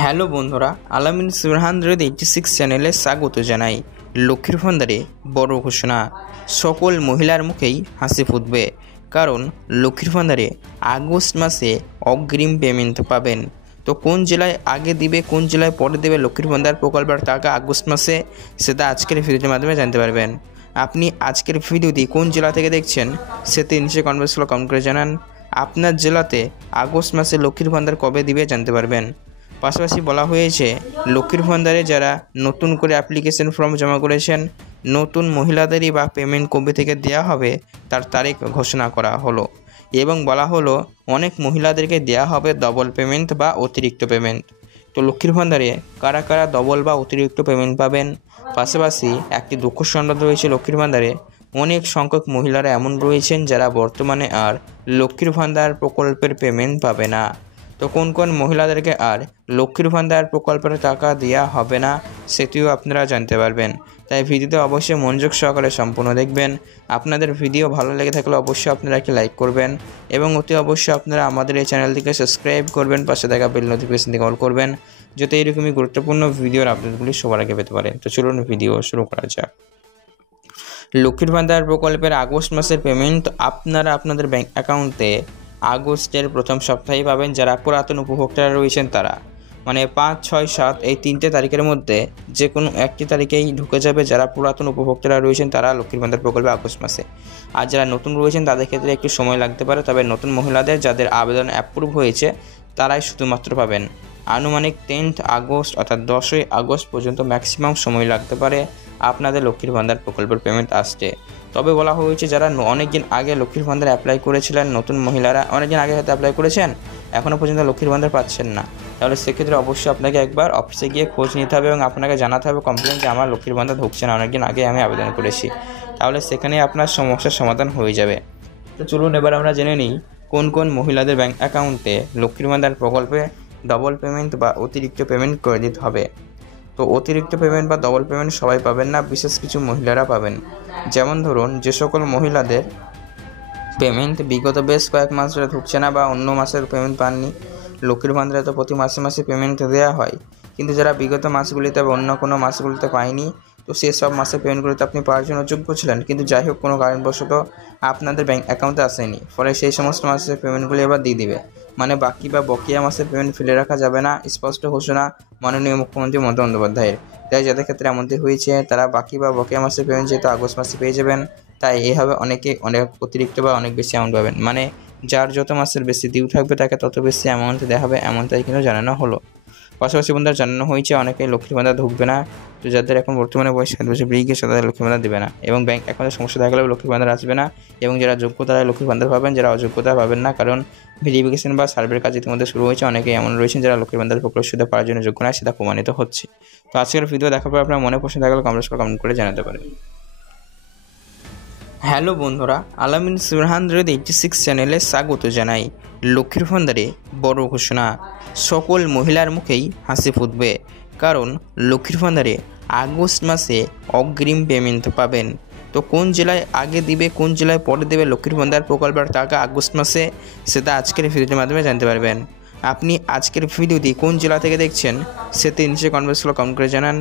Hello বন্ধুরা, আলামিন 786 চ্যানেলে স্বাগত জানাই। লক্ষ্মীর ভান্ডারে বড় ঘোষণা, সকল মহিলার মুখেই হাসি ফুটবে, কারণ লক্ষ্মীর ভান্ডারে আগস্ট মাসে অগ্রিম পেমেন্ট পাবেন। তো কোন জেলায় আগে দিবে, কোন জেলায় পরে দেবে লক্ষ্মীর ভান্ডার প্রকল্পের টাকা আগস্ট মাসে, সেটা আজকের ভিডিওর মাধ্যমে জানতে পারবেন। আপনি আজকের ভিডিওটি কোন জেলা থেকে দেখছেন সেটি নিচে কমেন্ট বক্সে কমেন্ট করে জানান। আপনার জেলাতে আগস্ট মাসে লক্ষ্মীর ভান্ডার কবে দিবে জানতে পারবেন। পাশাপাশি বলা হয়েছে, লক্ষ্মীর ভান্ডারে যারা নতুন করে অ্যাপ্লিকেশন ফর্ম জমা করেছেন, নতুন মহিলাদেরই বা পেমেন্ট কবে থেকে দেওয়া হবে তার তারিখ ঘোষণা করা হলো, এবং বলা হলো অনেক মহিলাদেরকে দেওয়া হবে ডবল পেমেন্ট বা অতিরিক্ত পেমেন্ট। তো লক্ষ্মীর ভান্ডারে কারা কারা ডবল বা অতিরিক্ত পেমেন্ট পাবেন। পাশাপাশি একটি দুঃখ সংবাদ রয়েছে, লক্ষ্মীর ভান্ডারে অনেক সংখ্যক মহিলারা এমন রয়েছেন যারা বর্তমানে আর লক্ষ্মীর ভান্ডার প্রকল্পের পেমেন্ট পাবে না। তো কোন কোন মহিলাদেরকে আর লক্ষ্মীর ভান্ডার প্রকল্পের টাকা দেওয়া হবে না সেটিও আপনারা জানতে পারবেন। তাই ভিডিওতে অবশ্যই মনোযোগ সহকারে সম্পূর্ণ দেখবেন। আপনাদের ভিডিও ভালো লেগে থাকলে অবশ্যই আপনারা একটি লাইক করবেন, এবং অতি অবশ্যই আপনারা আমাদের এই চ্যানেলটিকে সাবস্ক্রাইব করবেন, পাশে থাকা বেল নোটিফিকেশনটিকে অল করবেন, যাতে এরকমই গুরুত্বপূর্ণ ভিডিওর আপডেটগুলি সবার আগে পেতে পারেন। তো চলুন ভিডিও শুরু করা যাক। লক্ষ্মীর ভান্ডার প্রকল্পের আগস্ট মাসের পেমেন্ট আপনারা আপনাদের ব্যাংক অ্যাকাউন্টে আগস্টের প্রথম সপ্তাহেই পাবেন। যারা পুরাতন উপভোক্তারা রয়েছেন তারা, মানে 5, 6, 7 এই 3টে তারিখের মধ্যে যে কোনো একটি তারিখেই ঢুকে যাবে। যারা পুরাতন উপভোক্তারা রয়েছেন তারা লক্ষ্মীর ভান্ডার প্রকল্পে আগস্ট মাসে, আর যারা নতুন রয়েছেন তাদের ক্ষেত্রে একটু সময় লাগতে পারে। তবে নতুন মহিলাদের যাদের আবেদন অ্যাপ্রুভ হয়েছে তারাই শুধুমাত্র পাবেন। আনুমানিক 10 আগস্ট অর্থাৎ 10ই আগস্ট পর্যন্ত ম্যাক্সিমাম সময় লাগতে পারে আপনাদের লক্ষ্মীর ভান্ডার প্রকল্পের পেমেন্ট আসতে। তবে বলা হয়েছে, যারা অনেকদিন আগে লক্ষ্মীর ভান্ডার অ্যাপ্লাই করেছিলেন, নতুন মহিলারা অনেকদিন আগে হয়তো অ্যাপ্লাই করেছেন, এখনও পর্যন্ত লক্ষ্মীর ভান্ডার পাচ্ছেন না, তাহলে সেক্ষেত্রে অবশ্যই আপনাকে একবার অফিসে গিয়ে খোঁজ নিতে হবে এবং আপনাকে জানাতে হবে কমপ্লেন যে আমার লক্ষ্মীর ভান্ডার ঢুকছে না, অনেকদিন আগে আমি আবেদন করেছি। তাহলে সেখানেই আপনার সমস্যার সমাধান হয়ে যাবে। তো চলুন এবার আমরা জেনে নিই কোন কোন মহিলাদের ব্যাংক অ্যাকাউন্টে লক্ষ্মীর ভান্ডার প্রকল্পে ডবল পেমেন্ট বা অতিরিক্ত পেমেন্ট করে দিতে হবে। তো অতিরিক্ত পেমেন্ট বা ডবল পেমেন্ট সবাই পাবেন না, বিশেষ কিছু মহিলারা পাবেন। যেমন ধরুন, যে সকল মহিলাদের পেমেন্ট বিগত বেশ কয়েক মাস ধরে ঢুকছে না বা অন্য মাসের পেমেন্ট পাননি, লক্ষ্মীর ভান্ডারে তো প্রতি মাসে মাসে পেমেন্ট দেওয়া হয়, কিন্তু যারা বিগত মাসগুলিতে বা অন্য কোনো মাসগুলিতে পায়নি, তো সেসব মাসের পেমেন্টগুলিতে আপনি পাওয়ার জন্য যোগ্য ছিলেন, কিন্তু যাই হোক কোনো কারণবশত আপনাদের ব্যাংক অ্যাকাউন্টে আসেনি, ফলে সেই সমস্ত মাসের পেমেন্টগুলি এবার দিয়ে দিবে। মানে বাকি বা বকেয়া মাসের পেমেন্ট ফেলে রাখা যাবে না, স্পষ্ট ঘোষণা মাননীয় মুখ্যমন্ত্রী মমতা বন্দ্যোপাধ্যায়ের। তাই যাদের ক্ষেত্রে এমনটি হয়েছে তারা বাকি বা বকেয়া মাসের পেমেন্ট যেহেতু আগস্ট মাসে পেয়ে যাবেন, তাই এভাবে অনেকে অনেক অতিরিক্ত বা অনেক বেশি অ্যামাউন্ট পাবেন। মানে যার যত মাসের বেশি ডিউ থাকবে তাকে তত বেশি অ্যামাউন্ট দেওয়া হবে, এমনটাই কিন্তু জানানো হলো। পাশাপাশি বন্ধুরা জানানো হয়েছে, অনেকেই লক্ষ্মীর ভান্ডার ঢুকবে না। তো যাদের এখন বর্তমানে বয়স 7 বছর বেরিয়ে গেছে তাদের লক্ষ্মীর ভান্ডার দেবে না, এবং ব্যাংক অ্যাকাউন্টের সমস্যা দেখা গেলেও লক্ষ্মীর ভান্ডার আসবে না। এবং যারা যোগ্য তারা লক্ষ্মীর ভান্ডার পাবেন, যারা অযোগ্যতা পাবেন না, কারণ ভেরিফিকেশন বা সার্ভের কাজ ইতিমধ্যে শুরু হয়েছে। অনেকে এমন রয়েছেন যারা লক্ষ্মীর ভান্ডার প্রকল্প সুবিধা পাওয়ার জন্য যোগ্য নয়, সেটা প্রমাণিত হচ্ছে। তো আজকের ভিডিও দেখার পর আপনার মনে প্রশ্ন থাকলে কমেন্ট করে জানাতে পারেন। হ্যালো বন্ধুরা, আলামিন 786 চ্যানেলে স্বাগত জানাই। লক্ষ্মীর ভান্ডারে বড় ঘোষণা, সকল মহিলার মুখেই হাসি ফুটবে, কারণ লক্ষ্মীর ভান্ডারে আগস্ট মাসে অগ্রিম পেমেন্ট পাবেন। তো কোন জেলায় আগে দিবে, কোন জেলায় পরে দেবে লক্ষ্মীর ভান্ডার প্রকল্পের টাকা আগস্ট মাসে, সেটা আজকের ভিডিওর মাধ্যমে জানতে পারবেন। আপনি আজকের ভিডিওটি কোন জেলা থেকে দেখছেন সেটি নিচে কমেন্ট বক্সে কমেন্ট করে জানান।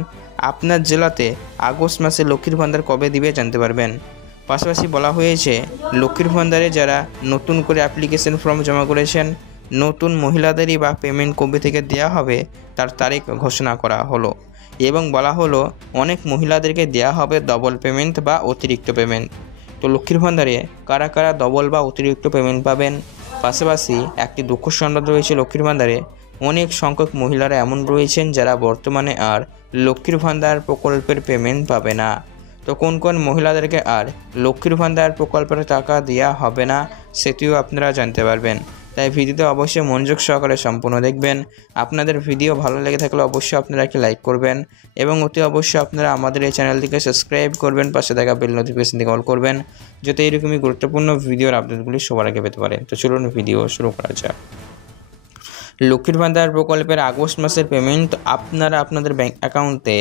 আপনার জেলাতে আগস্ট মাসে লক্ষ্মীর ভান্ডার কবে দিবে জানতে পারবেন। পাশাপাশি বলা হয়েছে, লক্ষ্মীর ভান্ডারে যারা নতুন করে অ্যাপ্লিকেশন ফর্ম জমা করেছেন, নতুন মহিলাদেরই বা পেমেন্ট কবে থেকে দেওয়া হবে তার তারিখ ঘোষণা করা হলো, এবং বলা হলো অনেক মহিলাদেরকে দেওয়া হবে ডবল পেমেন্ট বা অতিরিক্ত পেমেন্ট। তো লক্ষ্মীর ভান্ডারে কারা কারা ডবল বা অতিরিক্ত পেমেন্ট পাবেন। পাশাপাশি একটি দুঃখ সংবাদ রয়েছে, লক্ষ্মীর ভান্ডারে অনেক সংখ্যক মহিলারা এমন রয়েছেন যারা বর্তমানে আর লক্ষ্মীর ভান্ডার প্রকল্পের পেমেন্ট পাবে না। তো কোন কোন মহিলাদেরকে আর লক্ষ্মীর ভান্ডার প্রকল্পের টাকা দেওয়া হবে না সেটিও আপনারা জানতে পারবেন। তাই ভিডিওতে অবশ্যই মনোযোগ সহকারে সম্পূর্ণ দেখবেন। আপনাদের ভিডিও ভালো লেগে থাকলে অবশ্যই আপনারা একটি লাইক করবেন, এবং অতি অবশ্যই আপনারা আমাদের এই চ্যানেলটিকে সাবস্ক্রাইব করবেন, পাশে থাকা বেল নোটিফিকেশনটিকে অল করবেন, যাতে এরকমই গুরুত্বপূর্ণ ভিডিওর আপডেটগুলি সবার আগে পেতে পারেন। তো চলুন ভিডিও শুরু করা যাক। লক্ষ্মীর ভান্ডার প্রকল্পের আগস্ট মাসের পেমেন্ট আপনারা আপনাদের ব্যাংক অ্যাকাউন্টে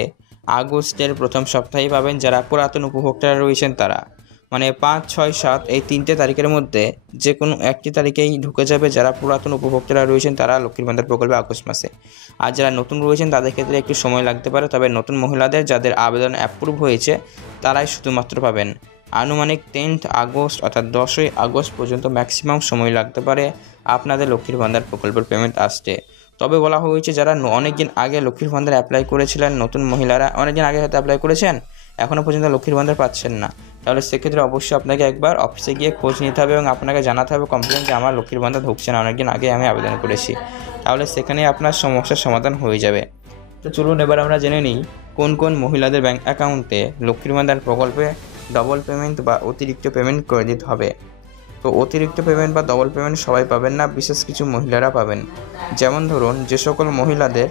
আগস্টের প্রথম সপ্তাহেই পাবেন। যারা পুরাতন উপভোক্তারা রয়েছেন তারা, মানে 5, 6, 7 এই 3টে তারিখের মধ্যে যে কোনো একটি তারিখেই ঢুকে যাবে। যারা পুরাতন উপভোক্তারা রয়েছেন তারা লক্ষ্মীর ভান্ডার প্রকল্পে আগস্ট মাসে, আর যারা নতুন রয়েছেন তাদের ক্ষেত্রে একটু সময় লাগতে পারে। তবে নতুন মহিলাদের যাদের আবেদন অ্যাপ্রুভ হয়েছে তারাই শুধুমাত্র পাবেন। আনুমানিক 10th আগস্ট অর্থাৎ 10ই আগস্ট পর্যন্ত ম্যাক্সিমাম সময় লাগতে পারে আপনাদের লক্ষ্মীর ভান্ডার প্রকল্পের পেমেন্ট আসতে। তবে বলা হয়েছে যারা অনেকদিন আগে লক্ষ্মীর ভান্ডার অ্যাপ্লাই করেছিলেন, নতুন মহিলারা অনেকদিন আগে হয়তো অ্যাপ্লাই করেছেন, এখনও পর্যন্ত লক্ষ্মীর ভান্ডার পাচ্ছেন না, তাহলে সেক্ষেত্রে অবশ্যই আপনাকে একবার অফিসে গিয়ে খোঁজ নিতে হবে এবং আপনাকে জানাতে হবে কমপ্লেন যে আমার লক্ষ্মীর ভান্ডার ঢুকছে না, অনেকদিন আগে আমি আবেদন করেছি। তাহলে সেখানেই আপনার সমস্যার সমাধান হয়ে যাবে। তো চলুন এবার আমরা জেনে নিই কোন কোন মহিলাদের ব্যাঙ্ক অ্যাকাউন্টে লক্ষ্মীর ভান্ডার প্রকল্পে ডবল পেমেন্ট বা অতিরিক্ত পেমেন্ট করে দিতে হবে। তো অতিরিক্ত পেমেন্ট বা ডবল পেমেন্ট সবাই পাবেন না, বিশেষ কিছু মহিলারা পাবেন। যেমন ধরুন, যে সকল মহিলাদের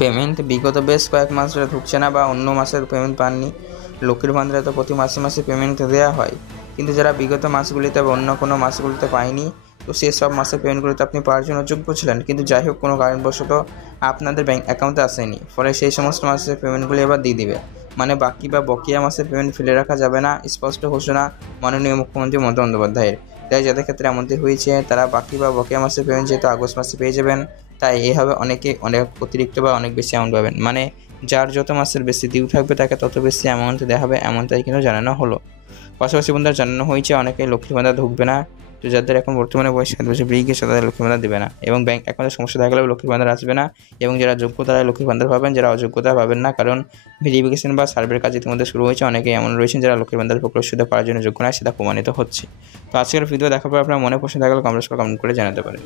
পেমেন্ট বিগত বেশ কয়েক মাস ধরে ঢুকছে না বা অন্য মাসের পেমেন্ট পাননি, লক্ষ্মীর ভান্ডারে তো প্রতি মাসে মাসে পেমেন্ট দেওয়া হয়, কিন্তু যারা বিগত মাসগুলিতে বা অন্য কোনো মাসগুলিতে পায়নি, তো সেই সব মাসের পেমেন্টগুলিতে আপনি পাওয়ার জন্য যোগ্য ছিলেন, কিন্তু যাই হোক কোনো কারণবশত আপনাদের ব্যাঙ্ক অ্যাকাউন্টে আসেনি, ফলে সেই সমস্ত মাসের পেমেন্টগুলি এবার দিয়ে দিবে। মানে বাকি বা বকেয়া মাসের পেমেন্ট ফেলে রাখা যাবে না, স্পষ্ট ঘোষণা মাননীয় মুখ্যমন্ত্রী মমতা বন্দ্যোপাধ্যায়ের। তাই যাদের ক্ষেত্রে এমনটি হয়েছে তারা বাকি বা বকেয়া মাসের পেমেন্ট যেহেতু আগস্ট মাসে পেয়ে যাবেন, তাই এভাবে অনেকে অনেক অতিরিক্ত বা অনেক বেশি অ্যামাউন্ট পাবেন। মানে যার যত মাসের বেশি ডিউ থাকবে তাকে তত বেশি অ্যামাউন্ট দেওয়া হবে, এমনটাই কিন্তু জানানো হলো। পাশাপাশি বন্ধুরা জানানো হয়েছে অনেকে লক্ষ্মীর ভান্ডার ঢুকবে না, তো যাদের এখন বর্তমানে বয়স 7 বছর বেরিয়ে গেছে তাদের লক্ষ্মীর ভান্ডার দেবে না, এবং ব্যাঙ্ক অ্যাকাউন্টের সমস্যা দেখা গেলেও লক্ষ্মীর ভান্ডার আসবে না, এবং যারা যোগ্য তারা লক্ষ্মীর ভান্ডার পাবেন, যারা অযোগ্য তারা পাবেন না, কারণ ভেরিফিকেশন বা সার্ভের কাজ ইতিমধ্যে শুরু হয়েছে। অনেকে এমন রয়েছেন যারা লক্ষ্মীর ভান্ডার প্রকল্প সুবিধা পাওয়ার জন্য যোগ্য নয়, সেটা প্রমাণিত হচ্ছে। তো আজকের ভিডিও দেখার পর আপনার মনে প্রশ্ন থাকলে কমেন্ট করে জানাতে পারেন।